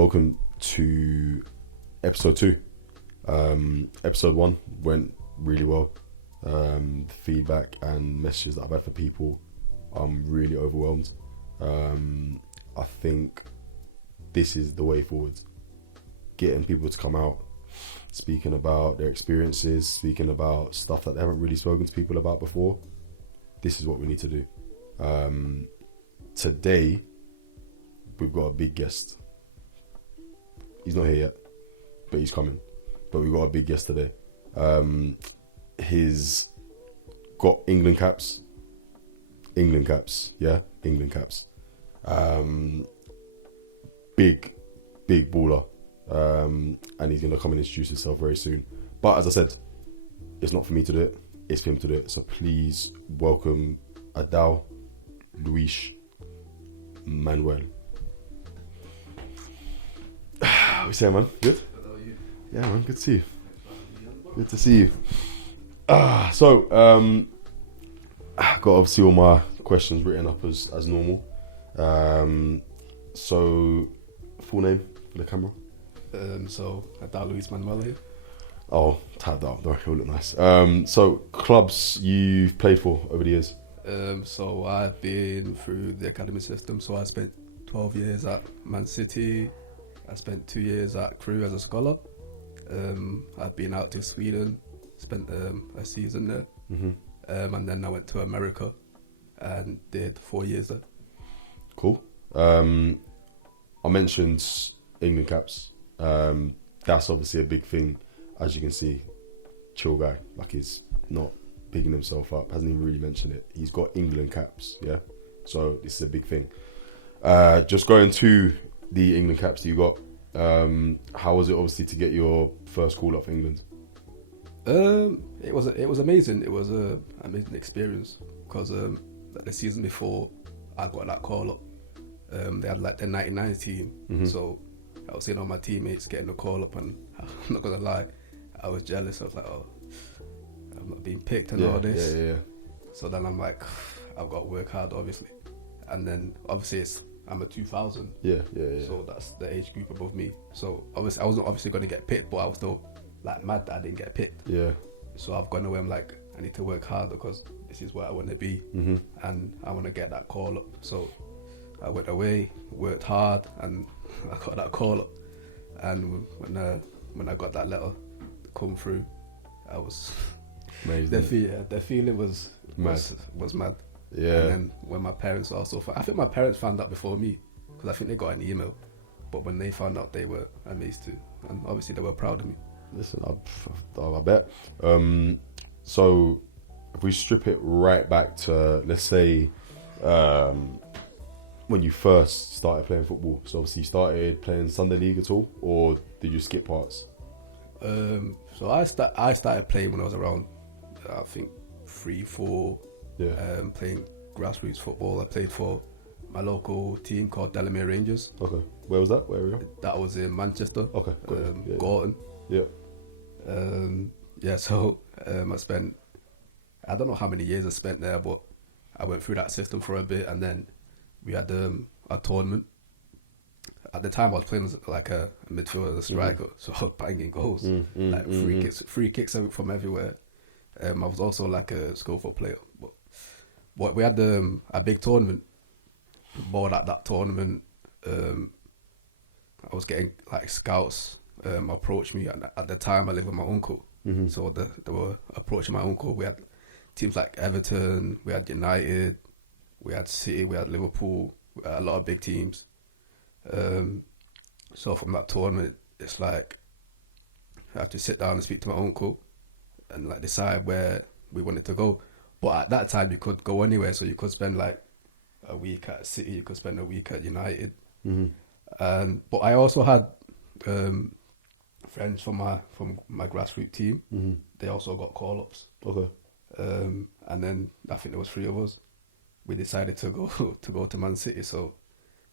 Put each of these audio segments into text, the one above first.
welcome to episode 2. Episode 1 went really well. The feedback and messages that I've had for people, I'm really overwhelmed. I think this is the way forward. Getting people to come out, speaking about their experiences, speaking about stuff that they haven't really spoken to people about before. This is what we need to do. Today, we've got a big guest. He's not here yet, but he's coming. But we've got a big guest today. He's got England caps. England caps. Big baller. And he's going to come and introduce himself very soon. But as I said, it's not for me to do it. It's for him to do it. So please welcome Adao, Luis, Manuel. How we say, man? Good? How are you? Yeah, man. Good to see you. Good to see you. I've got obviously all my questions written up as normal. So, full name for the camera? So Adao Luis Manuel here. Oh, tagged out. It'll look nice. So, clubs you've played for over the years? So I've been through the academy system. So I spent 12 years at Man City. I spent 2 years at Crewe as a scholar. I've been out to Sweden, spent a season there. Mm-hmm. And then I went to America and did 4 years there. Cool. I mentioned England caps. That's obviously a big thing. As you can see, chill guy. Like, he's not bigging himself up. Hasn't even really mentioned it. He's got England caps, yeah? So this is a big thing. Just going to the England caps that you got, how was it obviously to get your first call up for England? It was amazing. It was an amazing experience because the season before I got that call up. They had like the 99 team, so I was seeing all my teammates getting the call up, and I'm not gonna lie, I was jealous. I was like, oh, I'm not being picked and all this. Yeah. So then I'm like, I've got to work hard, obviously. And then obviously I'm a 2000. Yeah. So that's the age group above me. So obviously I wasn't obviously going to get picked, but I was still like mad that I didn't get picked. Yeah. So I've gone away. I'm like, I need to work hard because this is where I want to be, and I want to get that call up. So I went away, worked hard, and I got that call up. And when I got that letter come through, I was amazing. The feeling was mad. Yeah. And then when my parents also, I think my parents found out before me because I think they got an email. But when they found out, they were amazed too, and obviously they were proud of me. Listen, I bet. So if we strip it right back to, let's say, when you first started playing football. So obviously you started playing Sunday League at all, or did you skip parts? So I started playing when I was around, I think 3-4. Yeah. Playing grassroots football. I played for my local team called Delamere Rangers. Okay. Where was that? Where area? That was in Manchester. Okay. Gorton. Yeah. So I spent, I don't know how many years I spent there, but I went through that system for a bit, and then we had a tournament. At the time, I was playing as like a midfielder, a striker, so I was banging goals, free kicks from everywhere. I was also like a skillful player, but we had a big tournament. But at that tournament, I was getting like scouts approach me. And at the time, I lived with my uncle, so they were approaching my uncle. We had teams like Everton, we had United, we had City, we had Liverpool, we had a lot of big teams. So from that tournament, it's like I had to sit down and speak to my uncle and like decide where we wanted to go. But at that time, you could go anywhere. So you could spend like a week at City, you could spend a week at United. But I also had friends from my grassroots team. They also got call-ups. Okay. And then I think there was 3 of us. We decided to go to Man City. So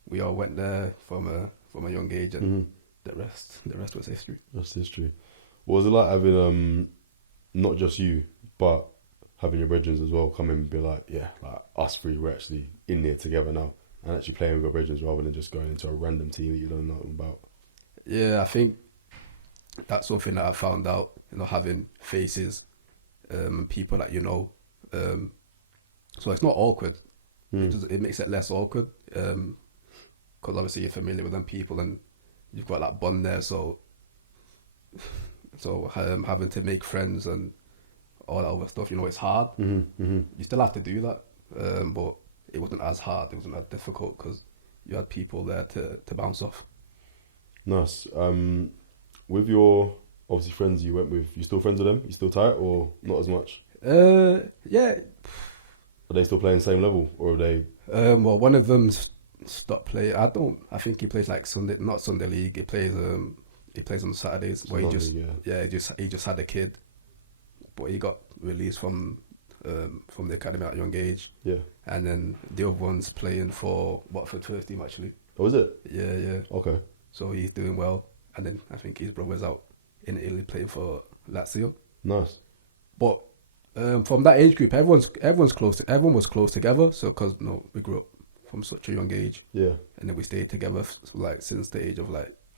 we all went there from a young age, and the rest was history. That's history. What was it like having not just you, but having your brethren as well come in and be like, yeah, like us 3, we're actually in there together now, and actually playing with your brethren rather than just going into a random team that you don't know about? Yeah, I think that's something that I found out. Having faces, people that you know. So it's not awkward. It makes it less awkward. Because obviously you're familiar with them people and you've got that bond there. So having to make friends and all that other stuff, it's hard. You still have to do that, but it wasn't as hard. It wasn't as difficult because you had people there to bounce off. Nice. With your obviously friends you went with, you still friends with them? You still tight or not as much? Yeah. Are they still playing same level or are they? Well, one of them stopped playing. I think he plays like not Sunday League. He plays on Saturdays. Where he just had a kid, but he got released from the academy at a young age. Yeah. And then the other one's playing for Watford first team actually. Oh, is it? Yeah. Okay. So he's doing well. And then I think his brother's out in Italy playing for Lazio. Nice. But from that age group, everyone was close together. So because we grew up from such a young age. Yeah. And then we stayed together since the age of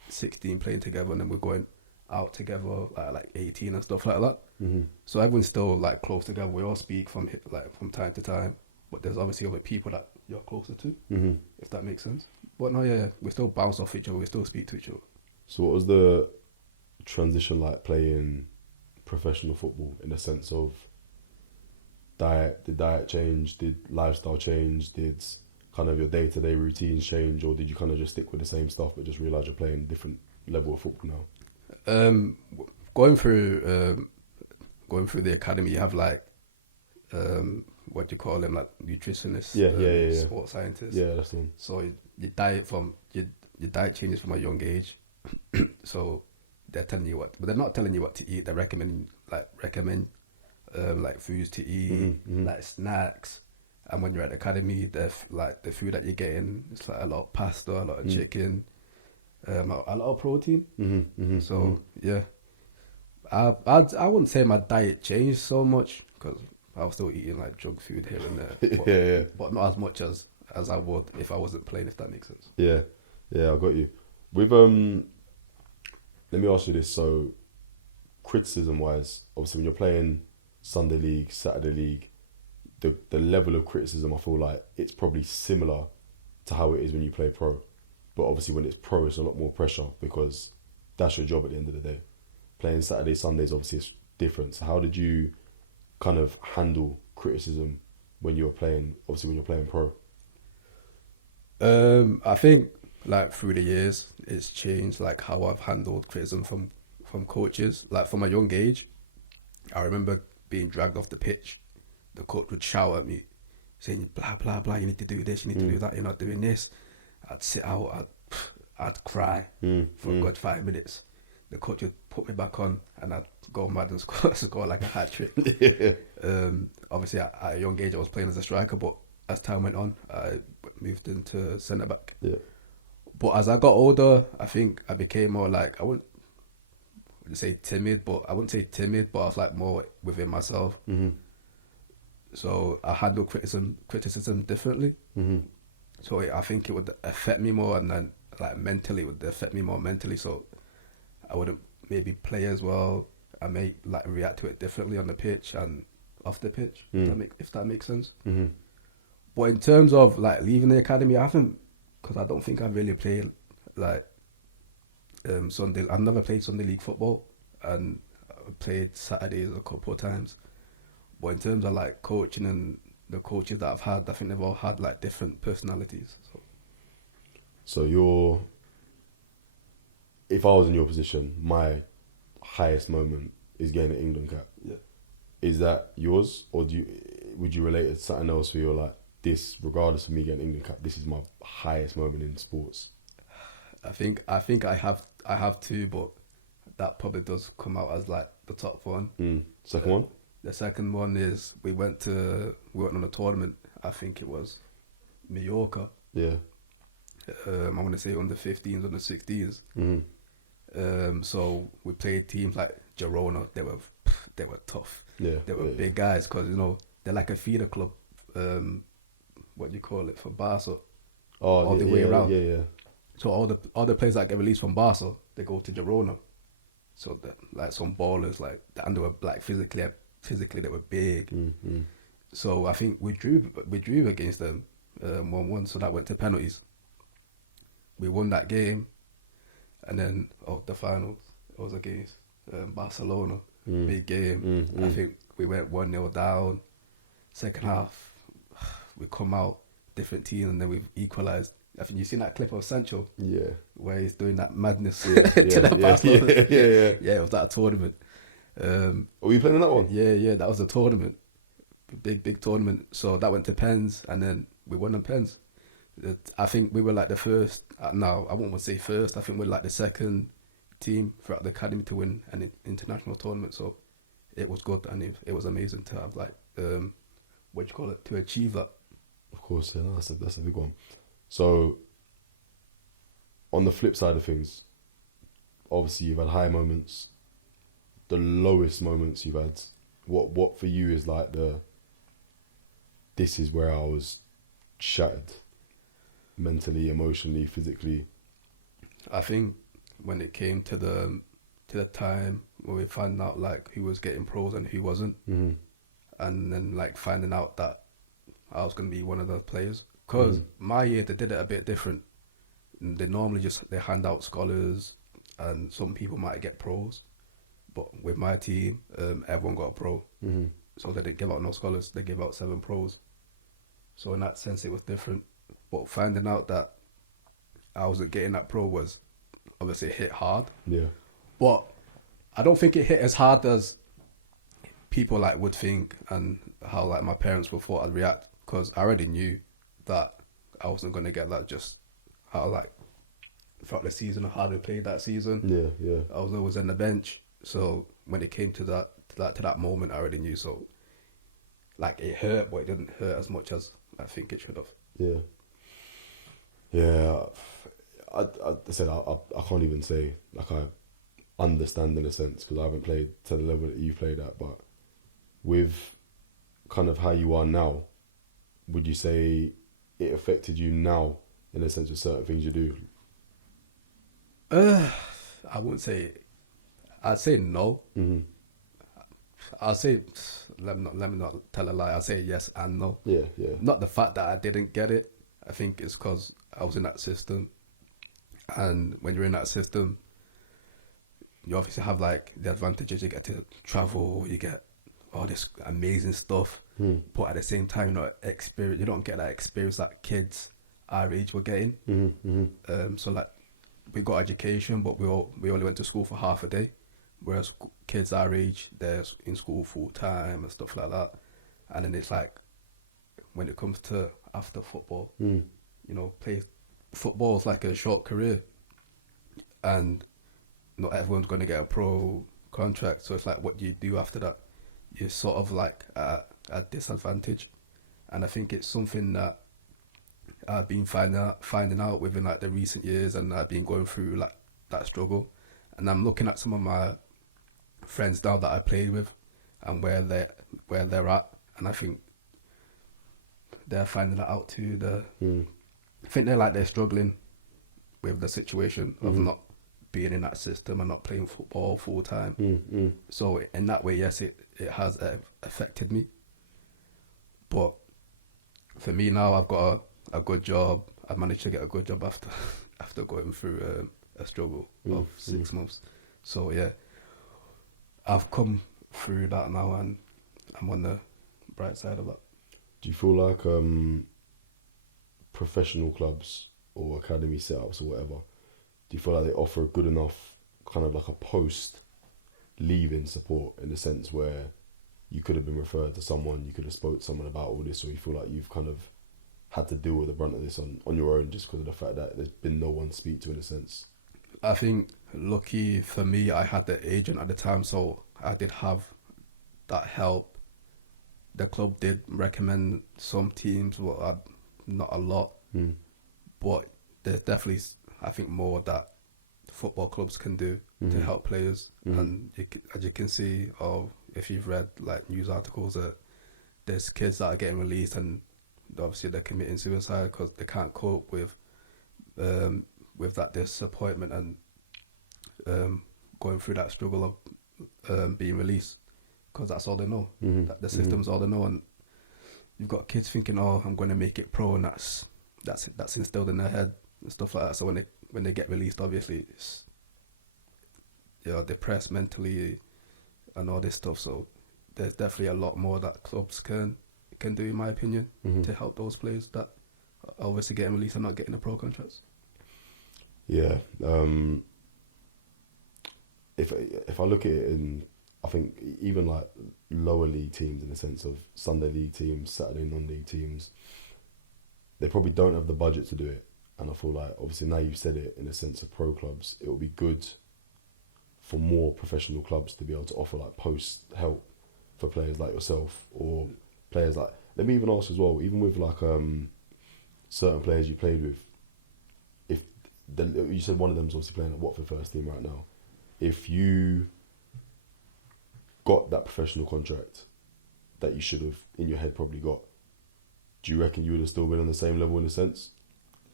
16 playing together, and then we're going out together like 18 and stuff like that. Mm-hmm. So everyone's still close together. We all speak from time to time, but there's obviously other people that you're closer to, if that makes sense. But no, yeah, we still bounce off each other. We still speak to each other. So what was the transition like playing professional football in the sense of diet? Did diet change? Did lifestyle change? Did kind of your day-to-day routines change, or did you kind of just stick with the same stuff but just realise you're playing a different level of football now? Going through the academy, you have what do you call them, nutritionists, sports scientists. Yeah, that's the one. So your diet changes from a young age. So they're telling you but they're not telling you what to eat. They recommend foods to eat, like snacks. And when you're at the academy, the food that you're getting, it's a lot of pasta, a lot of chicken, a lot of protein. Yeah, I wouldn't say my diet changed so much because I was still eating junk food here and there. But not as much as I would if I wasn't playing, if that makes sense. Yeah, I got you. With let me ask you this. So, criticism-wise, obviously when you're playing Sunday League, Saturday League, the level of criticism, I feel like it's probably similar to how it is when you play pro. But obviously when it's pro, it's a lot more pressure because that's your job at the end of the day. Playing Saturday, Sundays, obviously it's different. So how did you kind of handle criticism when you're playing pro? I think through the years, it's changed how I've handled criticism from coaches. From a young age, I remember being dragged off the pitch. The coach would shout at me, saying, blah, blah, blah, you need to do this, you need to do that, you're not doing this. I'd sit out, I'd cry for a good 5 minutes. The coach would put me back on and I'd go mad and score like a hat trick. Obviously, at a young age, I was playing as a striker, but as time went on, I moved into centre back. Yeah. But as I got older, I think I became more I wouldn't say timid, but I was more within myself. So I handle criticism differently. So I think it would affect me more, and then mentally it would affect me more mentally. So I wouldn't maybe play as well. I may react to it differently on the pitch and off the pitch. If that makes sense. But in terms of leaving the academy, I haven't, because I don't think I've really played Sunday. I've never played Sunday League football, and I played Saturdays a couple of times. But in terms of coaching and the coaches that I've had, I think they've all had different personalities. So if I was in your position, my highest moment is getting an England cap. Yeah. Is that yours, or would you relate it to something else where you're this, regardless of me getting an England cap, this is my highest moment in sports? I think I have two, but that probably does come out as the top one. Second one? The second one is we went on a tournament. I think it was Mallorca. Yeah. I want to say under 15s, under 16s. So we played teams like Girona. They were tough. Yeah. They were big guys because they're like a feeder club. What do you call it, for Barca? All the way around. Yeah. So all the players that get released from Barca, they go to Girona. So like some ballers, like, and they were like physically they were big. So I think we drew against them 1-1. So that went to penalties. We won that game, and then the finals, it was against Barcelona. Big game. I think we went 1-0 down. Second half, we come out different team, and then we've equalised. I think you've seen that clip of Sancho, where he's doing that madness to the Barcelona. Yeah, it was that tournament. Were you playing in that one? Yeah, that was a tournament, big tournament. So that went to pens, and then we won on pens. I think we were like the first. No, I won't say first. I think we're like the second team throughout the academy to win an international tournament. So it was good, and it was amazing to have like to achieve that. Of course, yeah, no, that's a big one. So, on the flip side of things, obviously you've had high moments, the lowest moments you've had. What for you is like this is where I was shattered, mentally, emotionally, physically? I think when it came to the time when we found out like who was getting pros and who wasn't, and then like finding out that I was going to be one of those players. Because my year, they did it a bit different. They normally they hand out scholars, and some people might get pros. But with my team, everyone got a pro. So they didn't give out no scholars. They gave out 7 pros. So in that sense, it was different. But finding out that I wasn't getting that pro was obviously hit hard. Yeah. But I don't think it hit as hard as people like would think, and how like my parents would thought I'd react. Because I already knew that I wasn't going to get that, just how like throughout the season or how they played that season. Yeah. I was always on the bench, so when it came to that moment, I already knew. So like it hurt, but it didn't hurt as much as I think it should have. Yeah. I said I can't even say like I understand in a sense, because I haven't played to the level that you played at. But with kind of how you are now, would you say it affected you now in a sense of certain things you do? I wouldn't say. I'd say no. I'll say, let me not tell a lie. I'll say yes and no. Yeah. Not the fact that I didn't get it. I think it's because I was in that system, and when you're in that system, you obviously have like the advantages. You get to travel. You get all this amazing stuff. But at the same time, you don't get that experience that kids our age were getting. So like we got education, but we only went to school for half a day, whereas kids our age, they're in school full time and stuff like that. And then it's like when it comes to after football, play football is like a short career, and not everyone's going to get a pro contract. So it's like, what do you do after that? You're sort of like at disadvantage, and I think it's something that I've been finding out within like the recent years, and I've been going through like that struggle. And I'm looking at some of my friends now that I played with, and where they're at, and I think they're finding that out too. I think they're struggling with the situation of not being in that system and not playing football full time. So in that way, yes, it has affected me. But for me now, I've got a good job. I've managed to get a good job after going through a struggle of 6 months. So yeah, I've come through that now, and I'm on the bright side of that. Do you feel like professional clubs or academy setups or whatever, do you feel like they offer a good enough kind of like a post-leaving support, in the sense where you could have been referred to someone, you could have spoke to someone about all this, or you feel like you've kind of had to deal with the brunt of this on your own just because of the fact that there's been no one to speak to, in a sense? I think lucky for me, I had the agent at the time, so I did have that help. The club did recommend some teams, but not a lot. But there's definitely, I think, more that football clubs can do to help players. And as you can see, or if you've read like news articles, there's kids that are getting released, and obviously they're committing suicide because they can't cope with with that disappointment and going through that struggle of being released, because that's all they know. That the system's all they know, and you've got kids thinking, "Oh, I'm going to make it pro," and that's instilled in their head and stuff like that. So when they get released, obviously, it's, depressed mentally and all this stuff. So there's definitely a lot more that clubs can do, in my opinion, to help those players that are obviously getting released and not getting the pro contracts. Yeah. If I look at it in, I think even like lower league teams, in the sense of Sunday league teams, Saturday non-league teams, they probably don't have the budget to do it. And I feel like, obviously now you've said it, in the sense of pro clubs, it would be good for more professional clubs to be able to offer like post help for players like yourself, or players like, let me even ask as well, even with like certain players you played with, if you said one of them's obviously playing at Watford first team right now, if you got that professional contract that you should have in your head probably got, do you reckon you would have still been on the same level in a sense?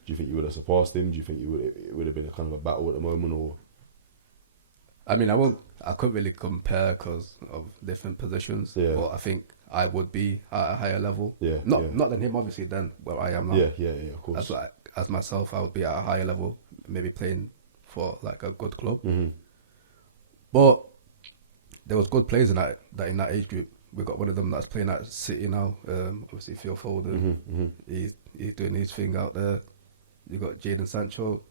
Do you think you would have surpassed him? Do you think it would have been a kind of a battle at the moment, or? I mean, I couldn't really compare because of different positions. Yeah. But I think I would be at a higher level. Yeah. Not than him, obviously, than where I am now. Yeah, of course. As myself, I would be at a higher level, maybe playing for like a good club. But there was good players in that age group. We got one of them that's playing at City now. Obviously, Phil Foden. He's doing his thing out there. You got Jadon Sancho.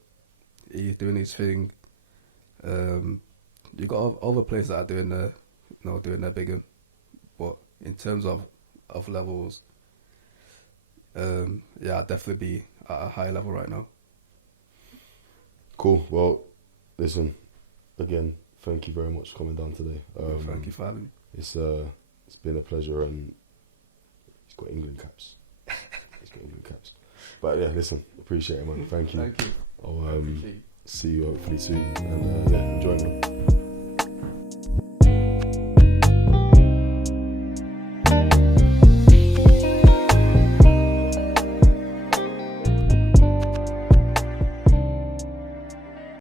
He's doing his thing. You got other players that are doing their big one. But in terms of levels, I'd definitely be at a higher level right now. Cool. Well, listen, again, thank you very much for coming down today. Thank you for having me. It's been a pleasure, and he's got England caps. But yeah, listen, appreciate it, man. Thank you. Thank you. I'll see you hopefully soon, and enjoy, man.